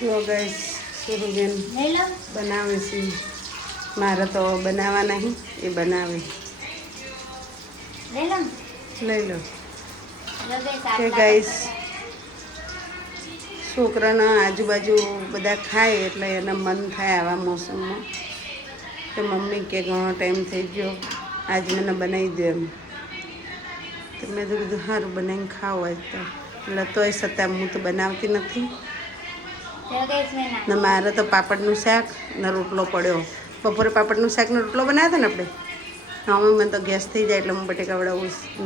જો ગાઈસ સુરુબેન બનાવે છે. મારે તો બનાવવા નહીં, એ બનાવે. લઈ લો કે ગાઈસ છોકરાના આજુબાજુ બધા ખાય એટલે એને મન થાય આવા મોસમમાં કે મમ્મી કે ઘણો ટાઈમ થઈ ગયો, આજ મને બનાવી દો એમ. તો મેં તો કીધું સારું બનાવીને ખાવ આજ તો. એટલે તોય છતાં હું તો બનાવતી નથી ને. મારે તો પાપડનું શાક ને રોટલો પડ્યો. બપોરે પાપડનું શાક ને રોટલો બનાવ્યા હતા ને આપણે. હવે મને તો ગેસ થઈ જાય એટલે હું બટેકા વડા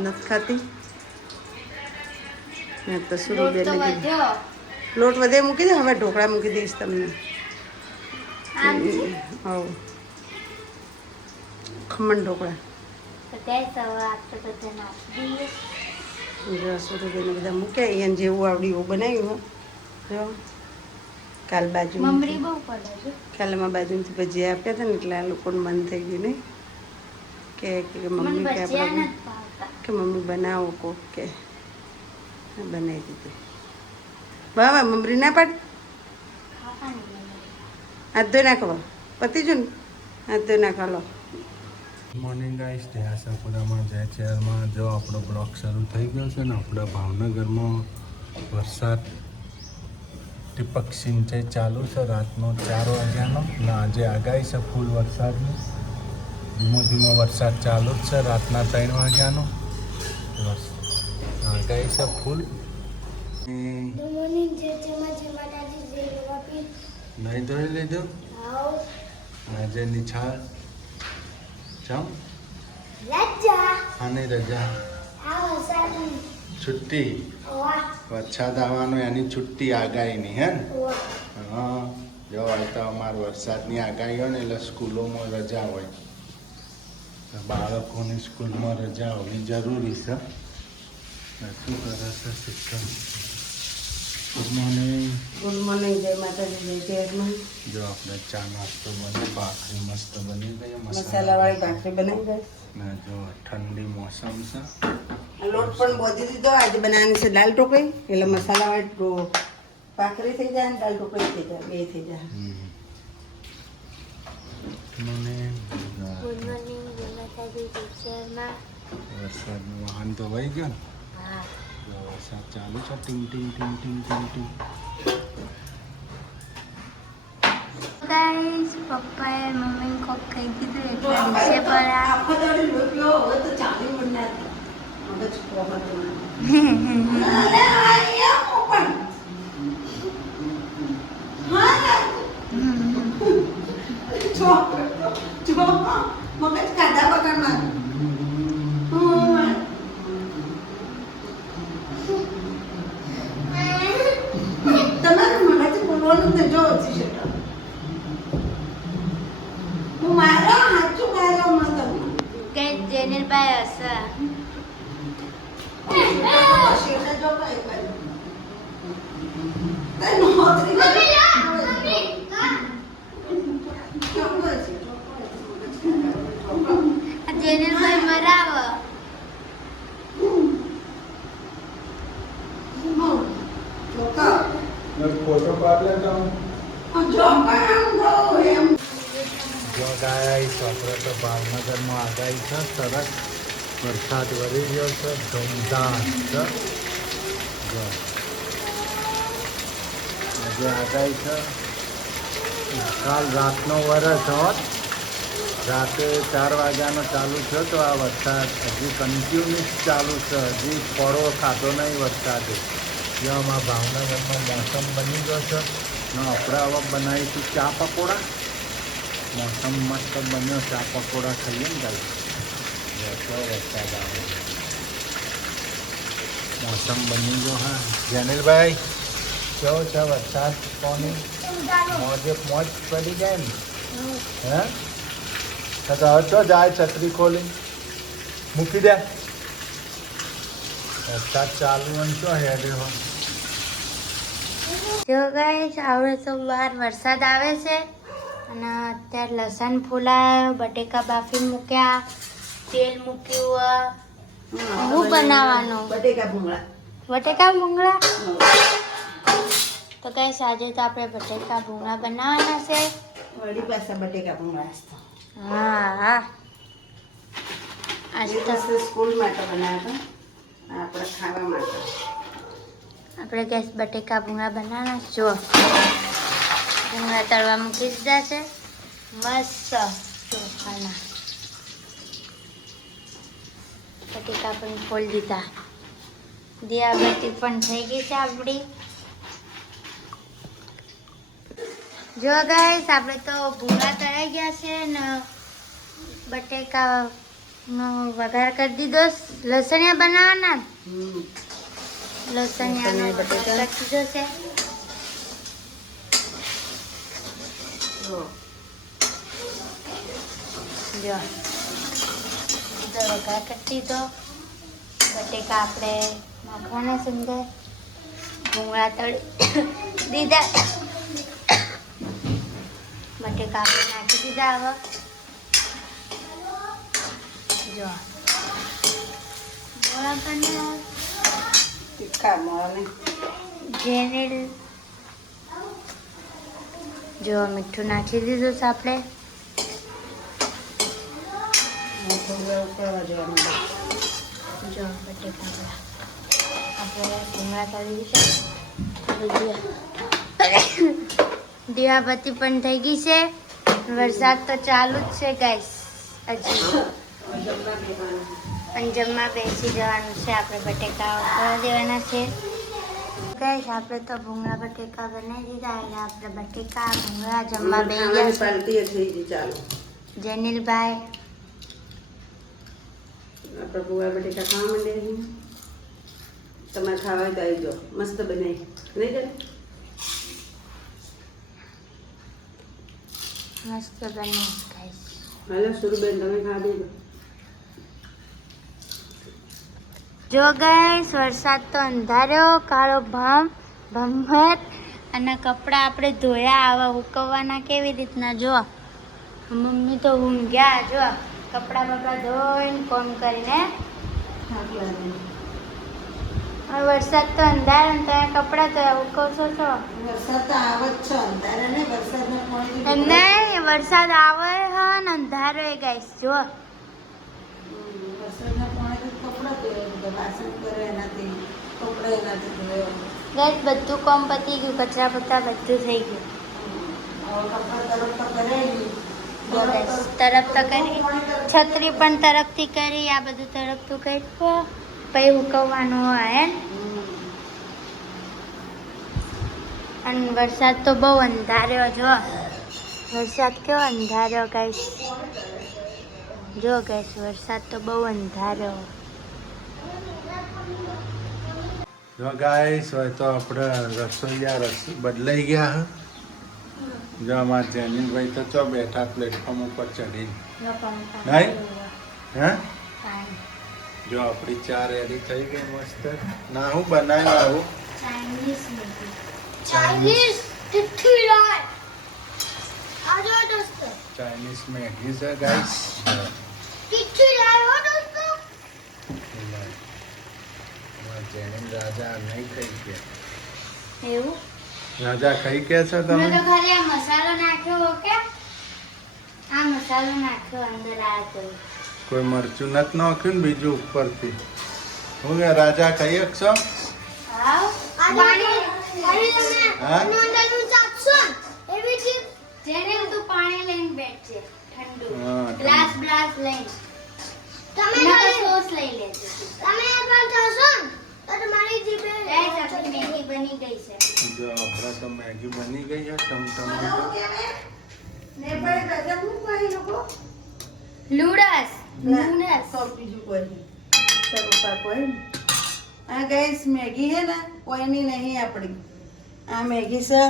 નથી ખાતી. ને તો સુરુબેન લોટ વધે મૂકી દે. હવે ઢોકળા મૂકી દઈશ તમને. હા, ખમણ ઢોકળા. સુરુબેન બધા મૂક્યા એને જેવું આવડ્યું એવું બનાવ્યું. જો કાલ બાજુ કાલમાં બાજુથી ભજીયા આપ્યા હતા ને એટલે આ લોકોને મન થઈ ગયું નહીં કે મમ્મી કે આપણે કે મમ્મી બનાવો કોક કે બનાવી દીધું. બાબા મમરી ના પાડ. હાથ ધોઈ નાખો. પતી જો ને હાથ ધોઈ નાખો. લો મોર્નિંગ ગાઈસ, આશાપુરામાં જય શહેરમાં જો આપણો બ્લોક શરૂ થઈ ગયો છે ને. આપણા ભાવનગરમાં વરસાદ ટીપક સિંચાઈ ચાલુ છે રાતનો 4 વાગ્યાનો. ને આજે આગાહી છે ફૂલ વરસાદની. ધીમો ધીમો વરસાદ ચાલુ જ છે રાતના 3 વાગ્યાનો. આગાહી છે ફૂલ. નહીં ધોઈ લીધું આજે નિછાળ ચમ આની રજા છુટ્ટી વરસાદ આવવાનો એની છુટ્ટી આગાહીની હે ને. હા જો હોય તો અમારે વરસાદની આગાહી હોય ને એટલે સ્કૂલોમાં રજા હોય. બાળકોની સ્કૂલમાં રજા હોવી જરૂરી છે. શું કરે છે શિક્ષણ? Good morning. Good morning. જય માતાજી. જય જયમાં. જો આપણે ચા નાસ્તો બની, ભાખરી મસ્ત બની ગઈ, મસાલાવાળી ભાખરી બનાવી ગઈ. ને જો ઠંડી મોસમ છે. લોટ પણ બોધી દીધો. આજે બનાવવાની છે દાલ ઢોકળી એટલે મસાલાવાળી ભાખરી થઈ જાય ને દાલ ઢોકળી થઈ જાય, બે થઈ જાય. વરસાદનું વાહન તો વહી ગયો ને. વરસાદ ચાલુ છે. Team team team team team team. Guys, પપ્પાએ મમ્મી કોક કહી દીધું એટલે નીચે પડ્યા. મગજ કાઢા વગરમાં તમારું મગજ બોલવાનું તો જો હું મારો હાચું મારો મત કે જેનિલભાઈ હશે. જો કઈ નોકરી જેનિલભાઈ મરાવ. ફોટો પાડ લેતા જો ગાઈસ, આપણે તો ભાવનગરમાં આગાહી છે સરસ. વરસાદ વરી ગયો છે ધૂમધામ છે. જો આજે આગાહી છે. કાલ રાતનો વરસ હોત. રાતે 4 વાગ્યાનો ચાલુ થયો તો આ વરસાદ હજી કન્ટિન્યુઅસ ચાલુ છે. હજી પડો ખાતો નહીં વરસાદ. જેમાં ભાવનગરમાં મોસમ બની ગયો છે ને આપણે હવે બનાવીશું ચા પકોડા. મોસમ મસ્ત બન્યો. ચા પકોડા ખાઈએ ને ગાઈ. વરસાદ આવે મોસમ બની ગયો. હા જેનિલભાઈ કેવો છે વરસાદ? કોની મોજે મોજ પડી જાય ને. હે તો હવે તો જાય છત્રી ખોલી મૂકી દે. વરસાદ ચાલુ અને શું હેડે હોય. જો ગાઈસ, આવડે તો બહાર વરસાદ આવે છે અને અત્યારે લસણ ફૂલાયો, બટેકા બાફી મૂક્યા, તેલ મૂક્યું. હું બનાવવાનું બટેકા ભૂંગળા. બટેકા ભૂંગળા. તો ગાઈસ આજે તો આપણે બટેકા ભૂંગળા બનાવવાના છે. વળી પાછા બટેકા ભૂંગળા. હા આજે તો સ્કૂલ માટે બનાવ્યા હતા, આપણે ખાવા માટે. આપણે ગેસ બટેકા ભૂંગળા બનાવવાના છે. જો ભૂંગળા તળવા મૂકી દીધા છે મસ્ત ચોખાના. બટેકા પણ ફોલી દીધા. દિયાબત્તી પણ થઈ ગઈ છે આપણી. જો ગાઈસ આપણે તો ભૂંગળા તળાઈ ગયા છે ને બટેકાનો વઘાર કરી દીધો. લસણિયા બનાવવાના, લસણિયાનો વઘાર કરી દીધો છે. જો વઘાર કરી દીધો. બટેકા આપણે નાખવાના છે અંદર. ભૂંગળા તળી દીધા. બટેકા આપણે નાખી દીધા. હવે જો મોળા પણ તીખા મોળા જેને જો મીઠું નાખી દીધું છે આપણે. જો બટેકા આપણે ભૂંગળા તળી દીધા. દિવાબત્તી પણ થઈ ગઈ છે. વરસાદ તો ચાલુ જ છે ગાઈસ. હજી પણ જમવા બેસી જવાનું છે. આપણે બટેકા ઉકળવા દેવાના છે ગાઈસ. આપણે તો ભૂંગળા બટેકા બનાવી દીધા. એટલે આપણે બટેકા ભૂંગળા જમવા બેસી ગયા. પાલટી થઈ ગઈ. ચાલો જેનિલભાઈ આપણે ભૂંગળા બટેકા ખાવા માંડે. તમારે ખાવા હોય તો આવી જાઓ. મસ્ત બનાવી નહીં જાય. મસ્ત બને ગાઈસ. હાલો સુરુબેન તમે ખા દેજો. જો ગાઈસ વરસાદ તો અંધાર્યો કાળો ભમર. અને કપડાં આપણે ધોયા આવા ઉકવવાના કેવી રીતના. જો મમ્મી તો ઊંઘ્યા. જો કપડાં બપડા ધોઈને કોમ કરીને. વરસાદ તો અંધાર ને તમે કપડાં ધોયા ઉકવશો છો. વરસાદ તો આવે જ છે. અંધારે ને વરસાદના પાણી એમને વરસાદ આવે હે ને અંધારો એ ગાઈસ. જો વરસાદના પાણી કપડાં ધોયા, વાસણ કરે એનાથી, કપડાં એનાથી ધોયા. ગાઈસ બધું કોમ પતી ગયું. કચરા પત્તા બધું થઈ ગયું. કપડાં તરફ તો કરાવી તરફ તો કરી. છત્રી પણ તરફથી કરી. આ બધું તરફથી કર્યું. પછી ઉકવવાનું હોય. અને વરસાદ તો બહુ અંધાર્યો. જો વરસાદ કેવો અંધાર્યો ગાઈસ. જો ગાઈસ વરસાદ તો બહુ અંધાર્યો. જો ગાઈસ હોય તો આપણે રસોઈયા બદલાઈ ગયા હે. જો અમારા જેનિલભાઈ તો ચો બેઠા પ્લેટફોર્મ ઉપર ચડીને. નહીં હે જો આપણી ચા રેડી થઈ ગઈ મસ્ત. ના હું બનાવ્યું આવું ચાઇનીઝ મેગી છે ગાઈસ. જેનિલ રાજા નહીં ખાઈ ગયા. એવું રાજા ખાઈ ગયા છો મેં તમે? તો ખાલી આ મસાલો નાખ્યો. ઓકે આ મસાલો નાખ્યો અંદર. આ તો કોઈ મરચું નથી નાખ્યું ને બીજું ઉપરથી. હું કે રાજા ખાઈ શકશો? હા જેને તું પાણી લઈને બેઠ છે ઠંડુ. હા, ગ્લાસ લઈને તમે સોસ લઈ લેજો. તમે એકવાર જશો તો તમારી જીભે મેગી બની ગઈ છે. જો આપણા તો મેગી બની ગઈ છે ટમટમાટો. લૂડસ બીજું કોઈ પપ્પા કોઈ. આ ગેસ મેગી હે ને કોઈની નહીં આપણી. આ મેગી છે.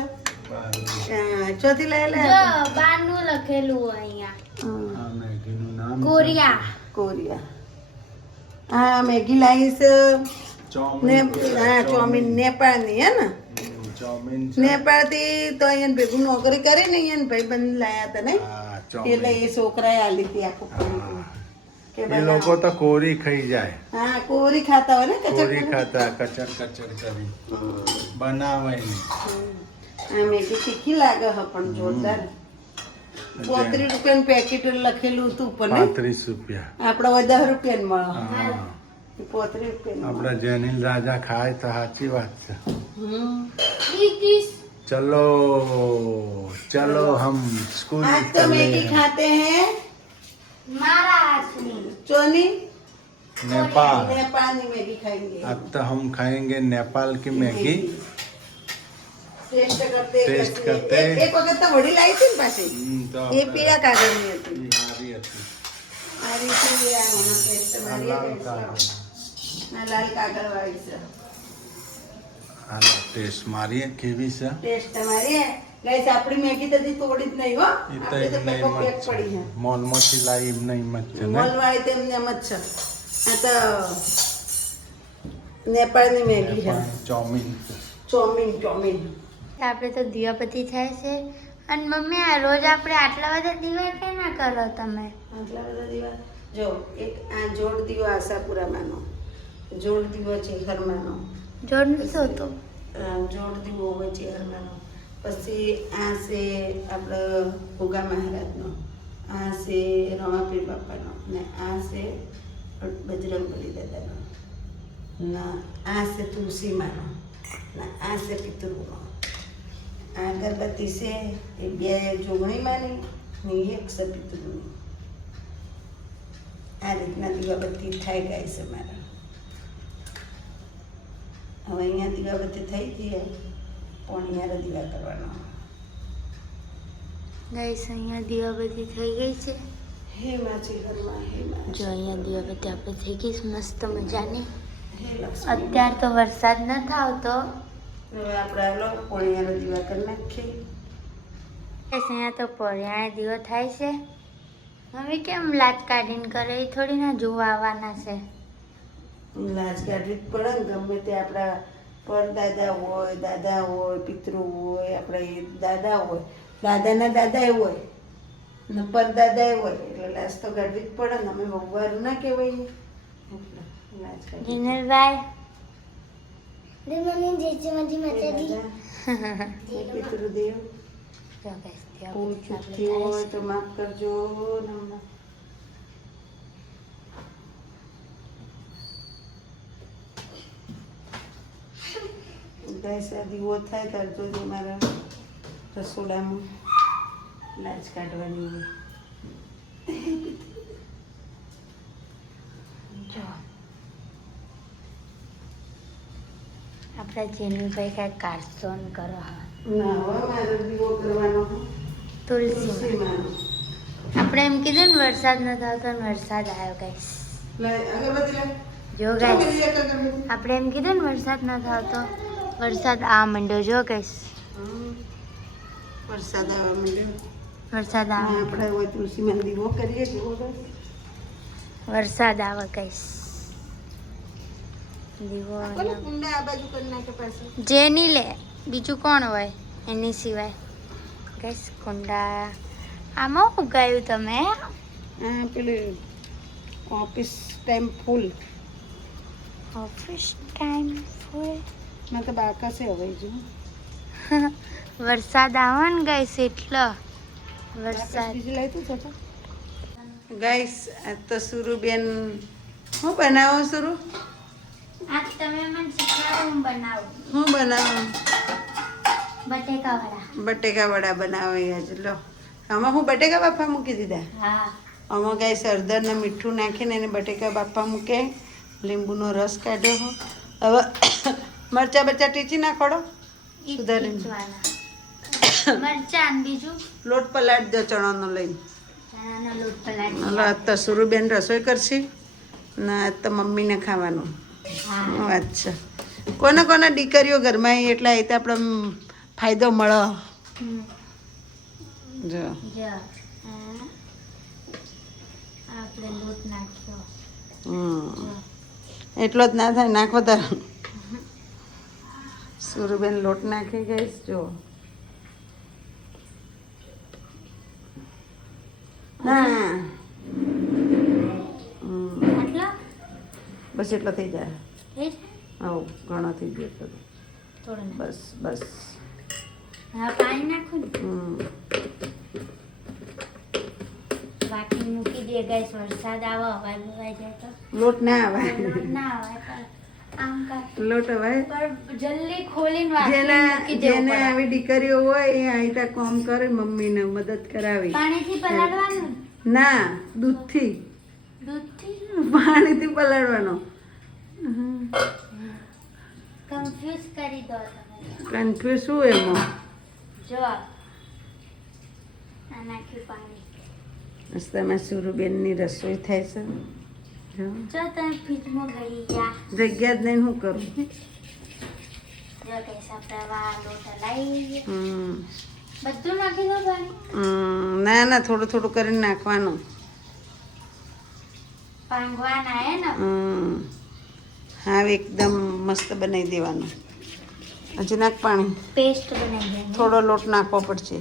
ચોથી લઈ લે. જો બારનું લખેલું હોય અહીંયા. આ મેગીનું નામ છે કોરિયા. હા મેગી લાવી છે. ચોમીન. હા ચોમીન નેપાળની હે ને. ચોમીન છે. નેપાળથી તો અહીંયા ભેગું નોકરી કરી ને અહીંયા ભાઈબંધ લાયા હતા ને. હા, એટલે ચોમીન. એ છોકરાએ આલી હતી આખું પૂરી. કે એ લોકો તો કોરી ખાઈ જાય. હા કોરી ખાતા હોય ને કોરી કચર ખાતા કચર કરી બનાવાય નહીં. આ મેગી તીખી લાગે હ પણ જોરદાર 32 રૂપિયાનું પેકેટ લખેલું હતું પણ 35 રૂપિયા આપણે 10 રૂપિયાનું મળે હા 32 રૂપિયાનું આપણે જેનિલ રાજા ખાય તો સાચી વાત છે હમ चलो चलो हम स्कूल आज तो मैगी खाते हैं महाराष्ट्र चोनी नेपाल नेपाल की मैगी खाएंगे अब तो हम खाएंगे नेपाल की मैगी टेस्ट करते टेस्ट कैसी है। करते। एक वक्त तो बड़ी लाई थी ने पाछी तो ये पीला कागज में હતી हारी હતી આ રીતે આ મને ટેસ્ટ મારી લાલ ગઈ કાગળ. ના લાલ કાગળ વાળી છે હાલો ટેસ્ટ મારીએ કેવી છે ટેસ્ટ મારી ગાઈસ આપણી મેગી તો હજી તોડી જ નહીં હો એ તો આપણે તો એમને પેકો એમ પેક જ પડી છે છે મોલમાંથી લાવી એમને એમ જ છે ને મોલ વાળી તો એમને એમ જ છે આ તો નેપાળની મેગી છે ચોમીન ચોમીન આપણે તો દિવાબત્તી થાય છે અને મમ્મી આ રોજ આપણે આટલા બધા દીવા કેમ ના કરો તમે આટલા બધા દીવા જો એક આ જોડ દીવો આશાપુરામાંનો જોડ દીવો છે ઘરમાંનો જોડ નથી હોતો જોડ દીવો હોય છે ઘરમાંનો પછી આ છે આપણે ભોગા મહારાજનો આ છે રમાપીર બાપાનો ને આ છે બજરંગબલી દાદાનો ના આ છે તુલસીમાનો ને આ છે પિતૃનો આ અગરબત્તી છે એ 2 જોગણીમાંની ને 1 છે પિતૃની આ રીતના દીવાબત્તી થાય ગાય છે મારા હવે અહીંયા દીવાબત્તી થઈ ગઈ પોણિયારે દીવા કરવાનો ગાઈસ અહીંયા દીવાબત્તી થઈ ગઈ છે હે માછી ઘરમાં હે જો માછી અહીંયા દીવાબત્તી આપણે થઈ ગઈ છે મસ્ત મજાની હે લક્ષ્મી અત્યારે તો વરસાદ નથી આવતો હવે આપણે આલો પોણિયારે દીવા કરી નાખીએ ગાઈસ અહીંયા તો પર્યાણે દીવો થાય છે હવે કેમ લાટ કાઢીને કરે એ થોડી ના જોવા આવવાના છે લાજ કાઢવી જ પડે ને ગમે તે આપણા પરદાદા હોય દાદા હોય પિતૃ હોય આપણે દાદા હોય દાદાના દાદા એ હોય ને પરદાદા એ હોય એટલે લાજ તો કાઢવી જ પડે ને અમે વહુવારું ના કહેવાય એટલે લાજ કાઢવી જીનલભાઈ પિતૃદેવ જો ગાઈસ ભૂલ ચૂક થઈ હોય તો માફ કરજો નમઃ. ગાઈસ આ દીવો થાય ત્યારે જોજો મારા રસોડામાં લાજ કાઢવાની હોય જો આપણા જેનુભાઈ કાંઈ કારસોન કરો હા ના હવે મારો દીવો કરવાનો તુલસી તુલસીમાંનો. આપણે એમ કીધું ને વરસાદ નથી આવતો ને વરસાદ આવ્યો ગાઈસ અગરબત્તી લે. જો ચાલ ગાઈસ કરી એક અગરબત્તી. આપણે એમ કીધું ને વરસાદ નથી આવતો વરસાદ આ મંડ્યો જો ગાઈસ વરસાદ આવવા માંડ્યો વરસાદ આવે આપણે હવે તુલસીમાં દીવો કરીએ જુઓ બસ. વરસાદ આવે ગાઈસ દીવો કોને કુંડા આ બાજુ કરી નાખે પાછું જેની લે બીજું કોણ હોય એની સિવાય ગાઈસ કુંડા આમાં ઉગાયું તમે આ પેલું ઓફિસ ટાઈમ ફૂલ ઓફિસ ટાઈમ ફૂલ માં તો બાકા છે હવે જો વરસાદ આવે ને ગાઈસ એટલો વરસાદ ગાઈસ આ તો સુરુબેન હું બનાવો સુરુ આજ તમે મને શીખવાડો હું બનાવું હું બનાવો બટેકા વડા બટેકા વડા બનાવો આજ લો આમાં હું બટેકા બાફા મૂકી દીધા હા આમાં ગાઈસ હળદર ને મીઠું નાખીને એને બટેકા બાફા મૂકે લીંબુનો રસ કાઢ્યો હો હવે મરચા બચ્ચા ટીચી નાખોડો ઈ સુધારીને. ખીચવાના મરચાં ને બીજું લોટ પલાટ દો ચણાનો લઈને ચણાનો લોટ પલાળી હલો આજ તો સુરુબેન રસોઈ કરશી ને આજ તો મમ્મીને ખાવાનું હા અચ્છા કોને કોને દીકરીઓ ઘરમાં હોય એટલે એ તો આપણે ફાયદો મળે હમ. જો જો આપણે લોટ નાખ્યો એટલો જ ના થાય નાખો તાર સુરુબેન લોટ નાખી ગઈશ જો ના આટલા બસ એટલો થઈ જાય એ આવું ઘણો થઈ ગયો તો થોડું બસ બસ હા પાણી નાખું ને બાકી મૂકી દે ગાઈસ વરસાદ આવે અવાજ અવાજ જાય તો લોટ ના આવે લોટ ના આવે તો આમ કાઢ લોટ હવે પર જલ્દી ખોલીને વાસી જેના મૂકી દેવું જેને પડે. આવી દીકરીઓ હોય એ આઈતા કામ કરે મમ્મીને મદદ કરાવી પાણીથી પલાળવાનું ના દૂધથી દૂધથી પાણીથી પલાળવાનો કન્ફ્યુઝ કરી દો તમે કન્ફ્યુઝ શું એમાં જો આ નાખ્યું પાણી રસ્તામાં સુરુબેનની રસોઈ થાય છે જો જો તમે ફ્રીજમાં ગળી ગયા જગ્યા જ નહીં શું કરું જો કઈસ આપણે વા લોટ હલાવી બધું નાખી દો પાણી ના ના થોડું થોડું કરીને નાખવાનું પાંગવાના હે ને હા એકદમ મસ્ત બનાવી દેવાનું હજી નાખ પાણી પેસ્ટ બનાવી દે થોડો લોટ નાખવો પડશે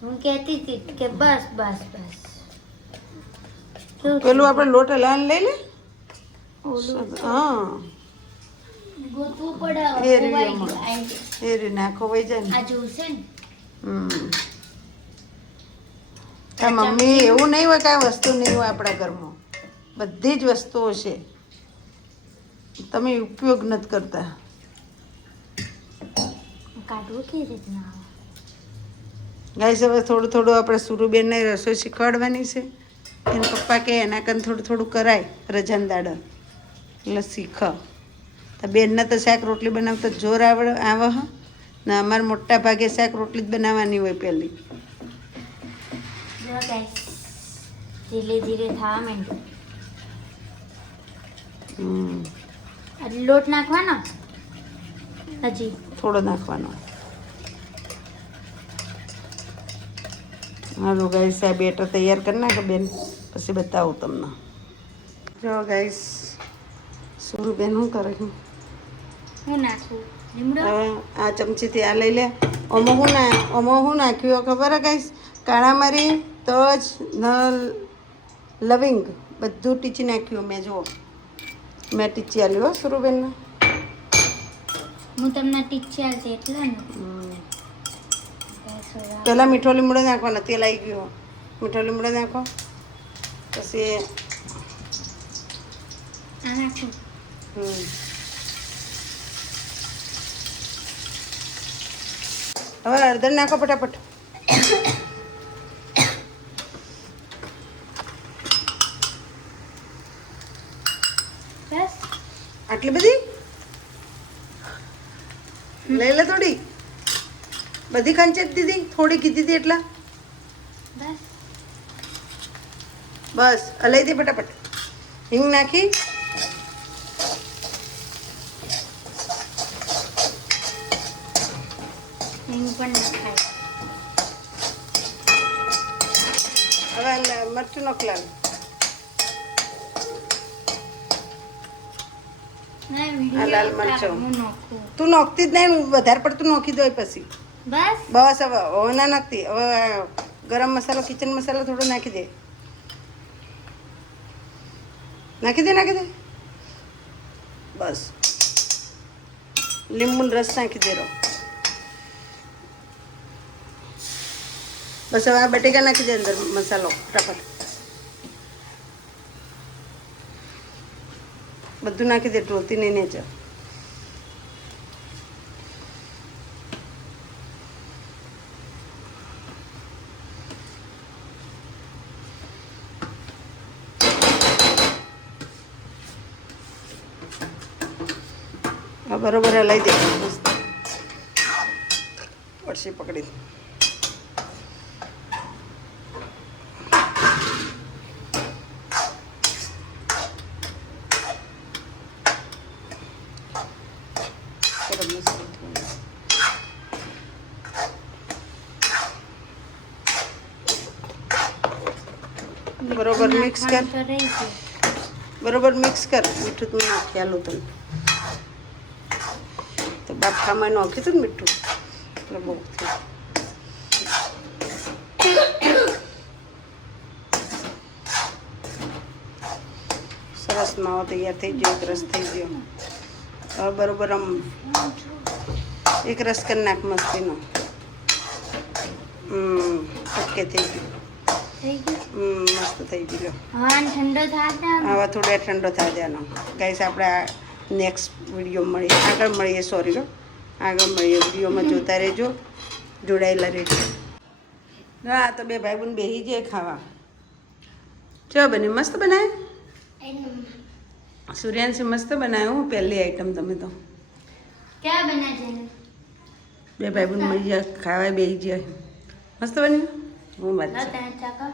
હું કહેતી હતી કે બસ બસ બસ પેલું આપણે લોટ હલાવીને લઈ લે હા ગોતવું પડે એ રહ્યું એ રી નાખો વઈ જાય ને આ જોશે ને આ મમ્મી એવું નહીં હોય કાંઈ વસ્તુ નહીં હોય આપણા ઘરમાં બધી જ વસ્તુઓ છે તમે ઉપયોગ નથી કરતા કાઢવું કેવી રીતના ગાઈસ હવે થોડું થોડું આપણે સુરુબેનને રસોઈ શીખવાડવાની છે એના પપ્પા કે એના કન થોડું થોડું કરાય રજાન દાડો એટલે શીખ તો બેનને તો શાક રોટલી બનાવતા જોર આવે હ ને અમારે મોટા ભાગે શાક રોટલી જ બનાવવાની હોય પહેલી જો ગાઈસ ધીરે ધીરે થવા માંડ્યું લોટ નાખવાનો હજી થોડો નાખવાનો હાલો ગાઈસ આ બેટર તૈયાર કરી નાખો બેન પછી બતાવું તમને જો ગાઈસ સુરુબેન શું કરે છે હું નાખું લીમડો હવે આ ચમચીથી આ લઈ લે ઓમાં હું નાખ્યું ખબર હે ગાઈસ કાળા મરી તજ નલ લવિંગ બધું ટીચી નાખ્યું મેં જુઓ મેં ટીચી આલ્યું હો સુરુબેનને હું તમને ટીચર છે એટલે ને પહેલાં મીઠો લીમડો નાખવાનો તેલ આવી ગયું મીઠો લીમડો નાખો પછી આ નાખું હવે હળદર નાખો ફટાફટ બસ આટલી બધી લઈ લે થોડી બધી ખંચેત દીધી થોડી કીધી હતી એટલા બસ બસ હલાઈ દે ફટાફટ હિંગ નાખી હિંગ પણ નખાય હવે મરચું નોખલાલ ના આ લાલ મરચું. હું નાખું તું નોખતી જ નહીં વધારે પડતું નોખી દો પછી બસ બસ હવે હવે ના નાખતી હવે ગરમ મસાલો કિચન મસાલો થોડો નાખી દે નાખી દે બસ લીંબુનો રસ નાખી દે બસ હવે આ બટેકા નાખી દે અંદર મસાલો ફટાફટ બધું નાખી દે ટોતી નહીં નેચર બરોબર હલાવી દે મસ્ત પડશે પકડી બરોબર મિક્સ કર બરોબર મિક્સ કર મીઠું તું નાખી આલું તને તો બાફામાં નાખ્યું હતું ને મીઠું એટલે બહુ થયું સરસ માવો તૈયાર થઈ ગયો એક રસ થઈ ગયો હવે બરોબર આમ એક રસ કરી નાખ મસ્તીનો ઓકે થઈ ગયું. થઈ ગયું મસ્ત થઈ ગયું. હા ઠંડો થાય હવે થોડો ઠંડો થાય દેવાનો. ગાઈસ આપણે આ નેક્સ્ટ વિડીયો મળીએ, આગળ મળીએ, આગળ મળીએ. વિડીયોમાં જોતા રહેજો, જોડાયેલા રહેજો. હા તો બે ભાઈ બહેન બેસી જાય ખાવા. ચો બને મસ્ત બનાવે. સૂર્યાંશી મસ્ત બનાવ્યું. પહેલી આઈટમ તમે તો ક્યાં બના છે બે ભાઈ બહેન મળી જાય ખાવા બેસી જાય. મસ્ત બન્યું. હું વાત છે.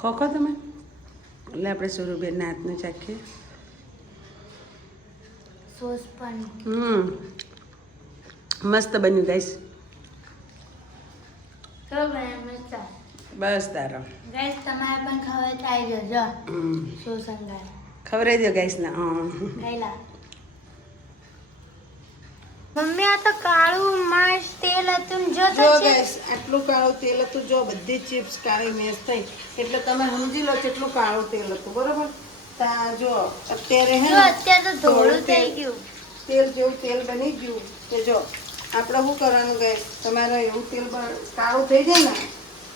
ખો તમે એટલે આપણે સુરુબેનના હાથનું ચાખીએ. સોસ પણ મસ્ત બન્યું ગાઈસ. તો મસ્ત. બસ તારો ગાઈસ તમારે પણ ખાવા તો આવી જજો. સોસ અંગાર ખવડાવી દો ગાઈસ ના. ખાઈલા મમ્મી આ તો કાળું માસ તેલ હતું ને જો તો જો છે. ગાઈસ આટલું કાળું તેલ હતું. જો બધી ચિપ્સ કાળી મેશ થઈ એટલે તમે સમજી લો કેટલું કાળું તેલ હતું. બરોબર. તા જો અત્યારે હે જો અત્યારે તો ધોળું થઈ ગયું. તેલ જેવું તેલ બની ગયું. કે જો આપણે શું કરવાનું ગાઈસ, તમારે એવું તેલ કાળું થઈ જાય ને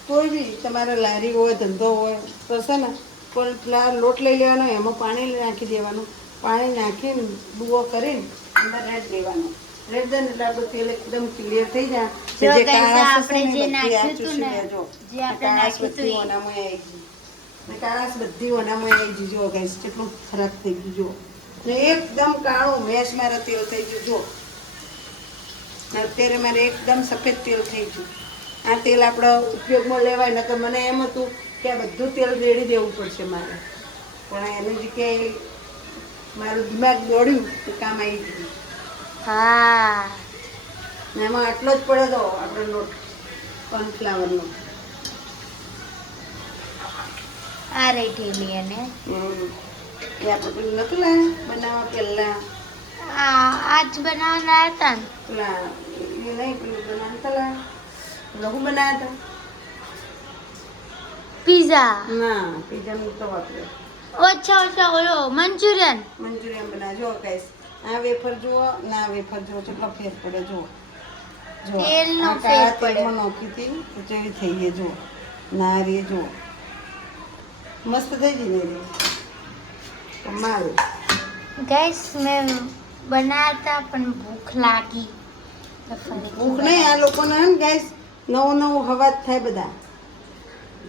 કોઈ બી તમારે લારી હોય ધંધો હોય તો છે ને કોઈ લોટ લઈ લેવાનો, એમાં પાણી નાખી દેવાનું. પાણી નાખીને ડૂવો કરીને અંદર રેડ દેવાનું. રેડ દે એટલે આપણું તેલ એકદમ ક્લિયર થઈ જાય. જો જે guys, કાળાશ આપણે હશે જે ને બધી નાખ્યું આ હતું ને, ચૂસી લેજો. જે આપણે કાળાશ નાખ્યું હતું બધી એ. ઓનામાં આવી ગઈ. ને કાળાશ બધી ઓનામાં આવી ગઈ. જો ગાઈસ કેટલું ખરાબ થઈ ગયું. જો ને એકદમ કાળું મેશ મારા તેલ થઈ ગયું. જો ને અત્યારે મારે એકદમ સફેદ તેલ થઈ ગયું. આ તેલ આપણે ઉપયોગમાં લેવાય. નકર મને એમ હતું કે આ બધું તેલ રેડી દેવું પડશે મારે, પણ એની જગ્યાએ મારું દિમાગ દોડ્યું તો કામ આવી ગયું. હા ને એમાં આટલો જ પડે તો આપણો લોટ કોર્નફ્લાવરનો. આ રહી ઠેલી અને એ આપણે પેલું નતું લાવ્યા બનાવવા પહેલાં આજ બનાવવાના હતા ને પેલા એ નહીં પેલું બનાવતા લાવ્યા લઘુ બનાવ્યા પીઝા. ના પીઝાનું તો વાપરે. ઓછા ઓછા ઓલો મંચુરિયન. મંચુરિયન બનાવજો ગાઈસ. આ વેફર જુઓ ના વેફર જુઓ કેટલો ફેર પડે જુઓ. જો તેલનો આ ફેર કાળા પડે. તેલમાં નોખી હતી તો જેવી થઈ ગઈ જુઓ. નારી જુઓ મસ્ત થઈ ગઈ ને મારું. ગેસ મેં બનાવ્યા હતા પણ ભૂખ લાગી તો ફરીથી ભૂખ નહીં આ લોકોને હે ને ગાઈસ નવું નવું હવા જ થાય બધા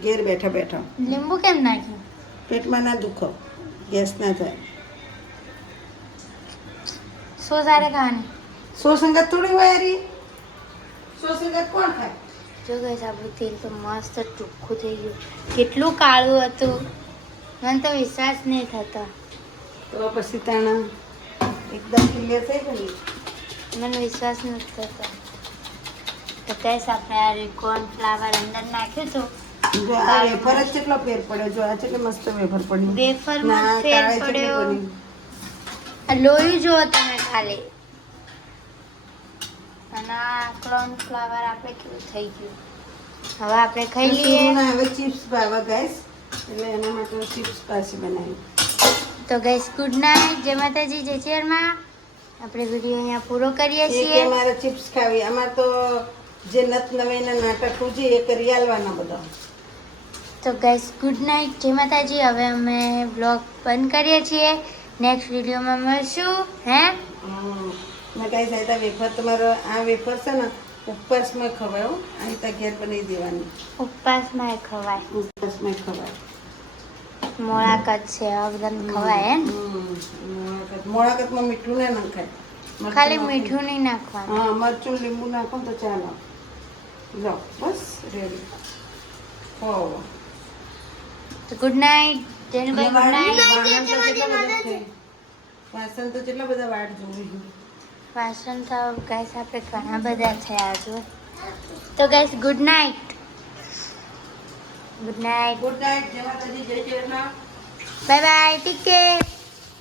ઘેર બેઠા બેઠા. લીંબુ કેમ નાખ્યું? પેટમાં ના દુખો, ગેસ ના થાય. સો સારે ખાવાની. સો સંગત થોડી હોય યારી. સો સંગત કોણ ખાય? જો ગેસ આપણું તેલ તો મસ્ત ચોખ્ખું થઈ ગયું. કેટલું કાળું હતું મને તો વિશ્વાસ નહીં થતો. તો પછી તાણા એકદમ ક્લિયર થઈ ગયું ને. મને વિશ્વાસ નથી થતો. તો ગેસ આપણે આ કોર્નફ્લાવર અંદર નાખ્યું હતું. જો આ વેફર જ કેટલો ફેર પડ્યો. જો આ કેટલી મસ્ત વેફર પડી. વેફરમાં ના, ફેર કાળી ચટણી પડ્યો. બની. આ લોહી જુઓ તમે ખાલી. અને આ કોર્નફ્લાવર આપણે કેવું થઈ ગયું. હવે આપણે ખાઈ લઈએ. સુરુના હવે ચિપ્સ ભાવે ગાઈસ એટલે એના માટે ચિપ્સ પાછી બનાવી. તો ગઈસ ગુડ નાઇટ. જય માતાજી, જય ચેરમાં. આપણે વિડીયો અહીંયા પૂરો કરીએ એ કે છીએ. અમારે ચિપ્સ ખાવી. અમારે તો જે નત નવીના નાટક છે એ કરી આલવાના બધા. તો ગઈસ ગુડ નાઇટ, જય માતાજી. હવે અમે બ્લોગ બંધ કરીએ છીએ. નેક્સ્ટ વિડીયોમાં મળશું. હે મેં કાંઈ સાહેબ વેફર તમારો આ વેફર છે ને ઉપવાસમાં ખવાય હો. અહીં ત્યાં ઘેર બનાવી દેવાની. ઉપવાસમાં ખવાય. ઉપવાસમાં ખવાય. મોળાકત છે હવે બધાને ખવાય હે ને? મોળાકતમાં મીઠું ના નખાય. મરચું ખાલી નાખી. મીઠું નહીં નાખવાનું. હા મરચું લીંબુ નાખો ને તો ચાલો. જાઓ બસ રેડી. હો તો ગુડ નાઇટ. જેનુભાઈ ગુડ નાઇટ. વાસણ તો કેટલા બધા વાટ જોવી. વાસણ તો ગાઈસ આપણે ઘણા બધા થયા છો. તો guys good night. Good night. Good night. જય માતાજી, જય Shri Krishna. Bye bye. Take care.